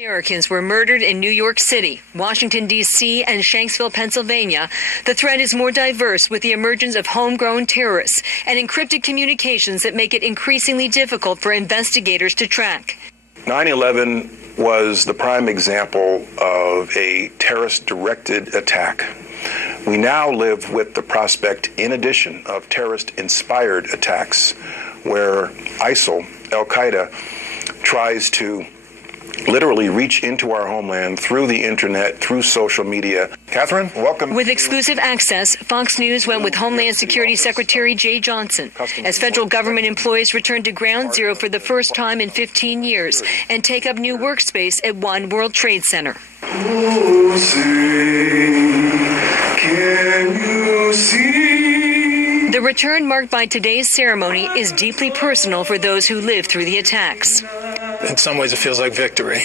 Americans were murdered in New York City, Washington, D.C., and Shanksville, Pennsylvania. The threat is more diverse with the emergence of homegrown terrorists and encrypted communications that make it increasingly difficult for investigators to track. 9/11 was the prime example of a terrorist-directed attack. We now live with the prospect, in addition, of terrorist-inspired attacks, where ISIL, Al-Qaeda, tries to literally reach into our homeland through the internet, through social media. Catherine, welcome. With exclusive access, Fox News went with Homeland Security Secretary Jeh Johnson as federal government employees return to Ground Zero for the first time in 15 years and take up new workspace at One World Trade Center. Oh, say, can you see? The return marked by today's ceremony is deeply personal for those who lived through the attacks. In some ways, it feels like victory,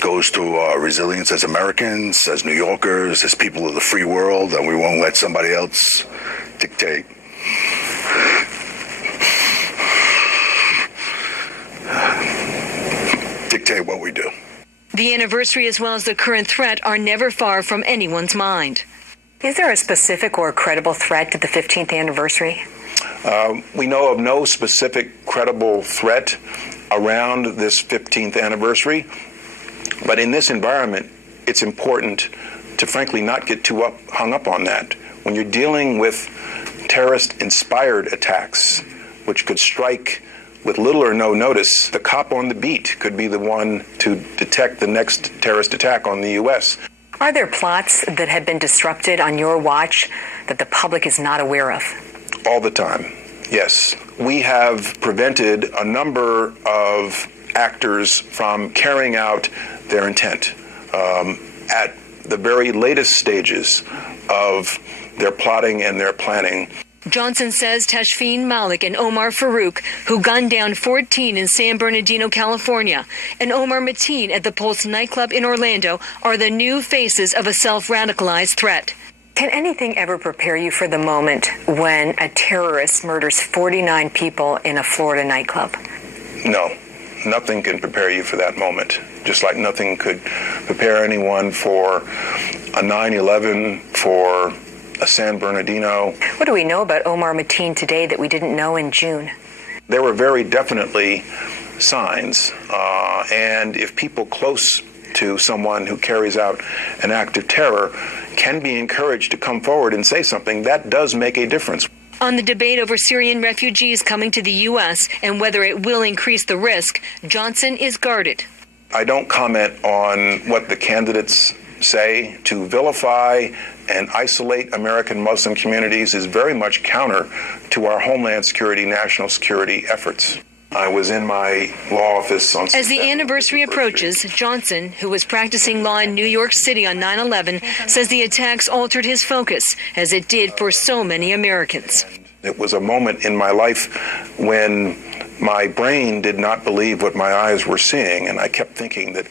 Goes to our resilience as Americans, as New Yorkers, as people of the free world, and we won't let somebody else dictate. Dictate what we do. The anniversary as well as the current threat are never far from anyone's mind. Is there a specific or credible threat to the 15th anniversary? We know of no specific credible threat around this 15th anniversary, but in this environment, it's important to frankly not get too hung up on that. When you're dealing with terrorist-inspired attacks, which could strike with little or no notice, the cop on the beat could be the one to detect the next terrorist attack on the U.S. Are there plots that have been disrupted on your watch that the public is not aware of? All the time, yes. We have prevented a number of actors from carrying out their intent at the very latest stages of their plotting and their planning. Johnson says Tashfeen Malik and Omar Farouk, who gunned down 14 in San Bernardino, California, and Omar Mateen at the Pulse nightclub in Orlando are the new faces of a self-radicalized threat. Can anything ever prepare you for the moment when a terrorist murders 49 people in a Florida nightclub? No, nothing can prepare you for that moment, just like nothing could prepare anyone for a 9/11, for a San Bernardino. What do we know about Omar Mateen today that we didn't know in June? There were very definitely signs, and if people close to someone who carries out an act of terror can be encouraged to come forward and say something, that does make a difference. On the debate over Syrian refugees coming to the U.S. and whether it will increase the risk, Johnson is guarded. I don't comment on what the candidates say. To vilify and isolate American Muslim communities is very much counter to our Homeland Security, national security efforts. I was in my law office on... As the anniversary approaches, Johnson, who was practicing law in New York City on 9/11, says the attacks altered his focus, as it did for so many Americans. It was a moment in my life when my brain did not believe what my eyes were seeing, and I kept thinking that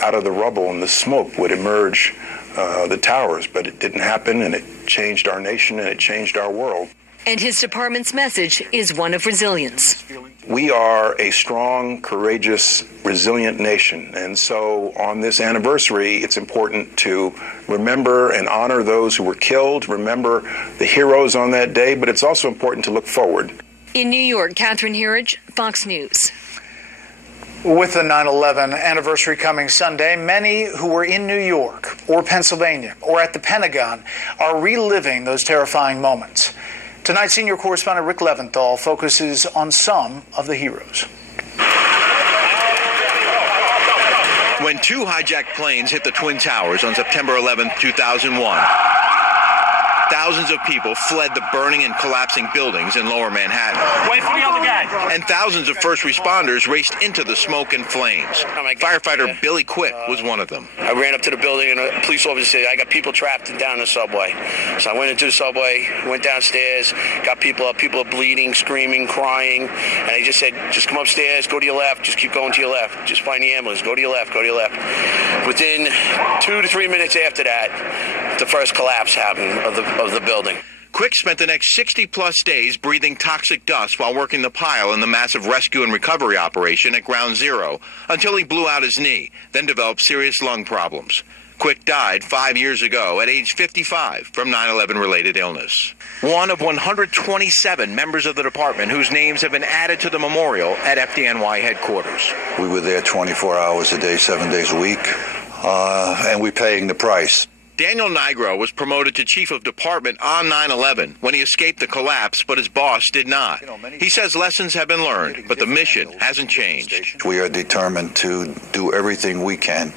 out of the rubble and the smoke would emerge the towers, but it didn't happen, and it changed our nation and it changed our world. And his department's message is one of resilience. We are a strong, courageous, resilient nation. And so on this anniversary, it's important to remember and honor those who were killed, remember the heroes on that day, but it's also important to look forward. In New York, Catherine Herridge, Fox News. With the 9/11 anniversary coming Sunday, many who were in New York or Pennsylvania or at the Pentagon are reliving those terrifying moments. Tonight, senior correspondent Rick Leventhal focuses on some of the heroes. When two hijacked planes hit the Twin Towers on September 11, 2001, thousands of people fled the burning and collapsing buildings in lower Manhattan. Wait for the other guy. And thousands of first responders raced into the smoke and flames. Firefighter Billy Quick was one of them. I ran up to the building and a police officer said, I got people trapped down the subway. So I went into the subway, went downstairs, got people up. People are bleeding, screaming, crying. And they just said, just come upstairs, go to your left, just keep going to your left. Just find the ambulance, go to your left, go to your left. Within 2 to 3 minutes after that, the first collapse happened of the building. Quick spent the next 60-plus days breathing toxic dust while working the pile in the massive rescue and recovery operation at Ground Zero until he blew out his knee, then developed serious lung problems. Quick died 5 years ago at age 55 from 9/11-related illness. One of 127 members of the department whose names have been added to the memorial at FDNY headquarters. We were there 24 hours a day, 7 days a week, and we're paying the price. Daniel Nigro was promoted to chief of department on 9/11 when he escaped the collapse, but his boss did not. He says lessons have been learned, but the mission hasn't changed. We are determined to do everything we can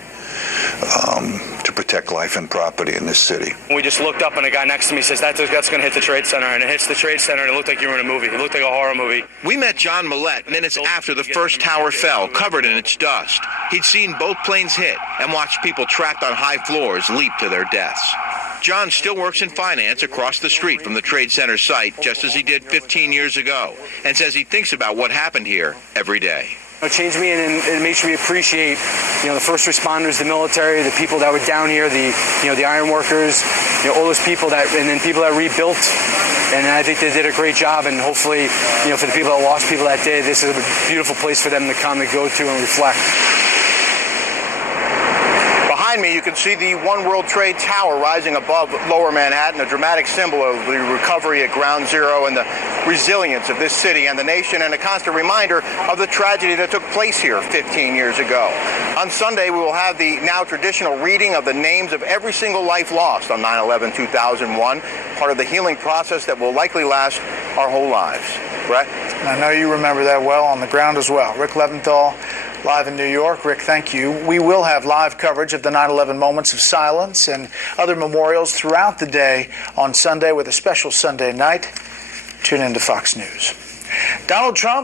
to protect life and property in this city. We just looked up and a guy next to me says, that's going to hit the Trade Center, and it hits the Trade Center, and it looked like you were in a movie. It looked like a horror movie. We met John Millett minutes after the first tower fell, covered in its dust. He'd seen both planes hit and watched people trapped on high floors leap to their deaths. John still works in finance across the street from the Trade Center site, just as he did 15 years ago, and says he thinks about what happened here every day. It changed me, and it makes me appreciate, the first responders, the military, the people that were down here, the iron workers, all those people and then people that rebuilt. And I think they did a great job. And hopefully, for the people that lost people that day, this is a beautiful place for them to come and go to and reflect. Behind me, you can see the One World Trade Tower rising above Lower Manhattan, a dramatic symbol of the recovery at Ground Zero and the resilience of this city and the nation, and a constant reminder of the tragedy that took place here 15 years ago. On Sunday, we will have the now traditional reading of the names of every single life lost on 9/11-2001, part of the healing process that will likely last our whole lives. Brett? I know you remember that well on the ground as well. Rick Leventhal, live in New York. Rick, thank you. We will have live coverage of the 9/11 moments of silence and other memorials throughout the day on Sunday with a special Sunday night. Tune in to Fox News. Donald Trump